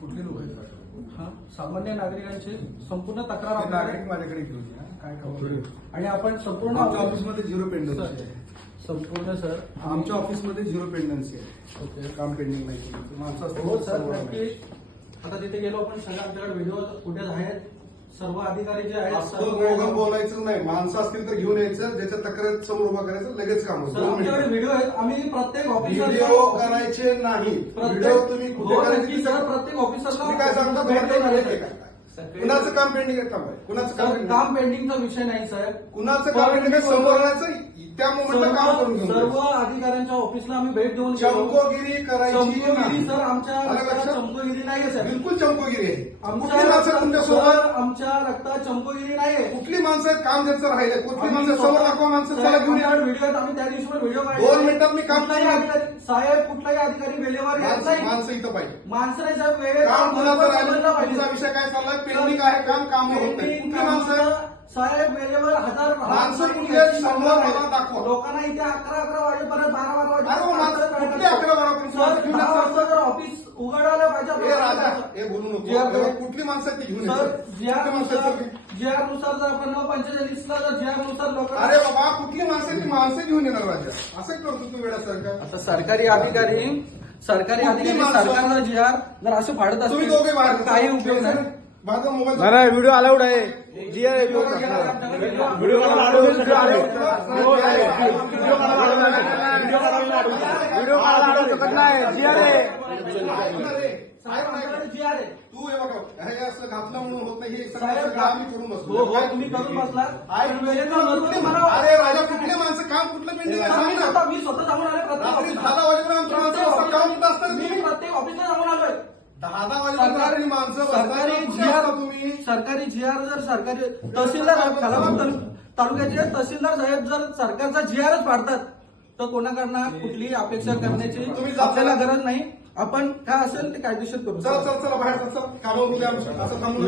कुठले लोक आहेत? हा सामान्य नागरिकांची संपूर्ण तक्रार नागरिक माझ्याकडे घेऊन या. काय खबर? आणि आपण संपूर्ण आमच्या ऑफिसमध्ये झिरो पेंडन्सी आहे. संपूर्ण सर आमच्या ऑफिसमध्ये झिरो पेंडन्सी आहे. ओके काम पेंडिंग नाही. माणसं हो असतात सर नक्की. आता तिथे गेलो आपण सगळं आमच्याकडे व्हिडिओ फुटेज आहेत. सर्व अधिकारी जे आहेत असं बोलायचं नाही. माणसं असतील तर घेऊन यायचं. ज्याच्या तक्रार समोर उभा करायचं. लगेच काम सर आमच्याकडे व्हिडिओ आहेत. आम्ही प्रत्येक व्हिडिओ करायचे नाही. व्हिडिओ तुम्ही कुठे करायचे? सर प्रत्येक ऑफिसरला तुम्ही काय सांगता? कुणाचं काम पेंडिंग आहे? थांबाय. कुणाचं काम पेंडिंगचा विषय नाही साहेब. कुणाचं काम पेंडिंग आहे? समोर यायचं. त्या मोमेंटला काम करून घेऊन सर्व अधिकाऱ्यांच्या ऑफिसला आम्ही भेट देऊन चमकोगिरी करायची चमकोगिरी सर आमच्या आलं रक्तात लक्षात? चमकोगिरी नाहीये सर. बिलकुल चमकोगिरी आहे. आमच्या कुठली माणसं तुमच्यासोबत? सर, आमच्या रक्तात चमकोगिरी नाहीये. कुठली माणसं आहेत? काम ज्यांचं राहिलंय. कुठली माणसं समोर दाखवा. माणसं चला घेऊन या. व्हिडिओ आहेत. आम्ही त्या दिवशी पण व्हिडिओ 2 मिनिटात मी काम कुठलाही करून अधिकारी साहेब कुठलाही अधिकारी वेळेवर येत नाही. माणसं इथं पाहिजे. माणसं नाही साहेब वेळेवर काम कुणाचं राहिलं? समजलं पाहिजे. तुमचा विषय काय चाललाय? पेंडिंग आहे. काम होत नाही. कुठली माणसं आहेत? साहेब वेळेवर हजार माणसं कुठली आहेत? समोर मला दाखवा. लोकांना इथे 11 वाजेपर्यंत 12 अरे माणसं कुठली 11 वाजेपर्यंत? सर 10 वाजता जर ऑफिस उघडायला पाहिजे हे राजा हे बोलू नको. कुठली माणसं आहेत ती घेऊन सर यायचं. जीआर कुठली माणसं आहेत ती? जीआर नुसार जर आपण 945 ला जर जीआर नुसार लोकांना अरे बाबा कुठली माणसं आहेत? ती माणसं घेऊन येणार राजा. असं करतो तू वेळासारखं. आता सरकारी अधिकारी सरकारचा जीआर जर असं फाडत तुम्ही असतील दोघे बाहेर तर काही उपयोग नाही. माझा मोबाईल नाही व्हिडिओ अलाउड आहे. जी आहे व्हिडिओ व्हिडिओ अलाउड शकत नाही. जी आहे जीआर आहे. तू हे बघा हे असं घातलं म्हणून होत नाही. हे साहेब, सगळं आम्ही करून बसलो. हो हो तुम्ही करून बसला अरे राजा कुठली माणसं काम कुठलं पेंडिंग आहे सांग ना. मी स्वतः जाऊन आलोय रात्री प्रत्येक 10 वाजेपर्यंत आमची माणसं असतात. काम कुठं असतात मी तुम्ही? प्रत्येक ऑफिसला जाऊन आलोय. 10 वाजेपर्यंत रात्री माणसं बसतात. सरकारी कुठे जीआर असता तुम्ही? सरकारी जीआर जर सरकारी तहसीलदार तालुक्याचे तहसीलदार साहेब जर सरकारचा जीआरच पाडतात तर कोणाकडनं कुठलीही अपेक्षा करण्याची तुम्ही जाता. आपल्याला गरज नाही. आपण काय असेल ते कायदेशीर करू. चला चला चला बाहेर चला. कामावर उद्या असं थांबून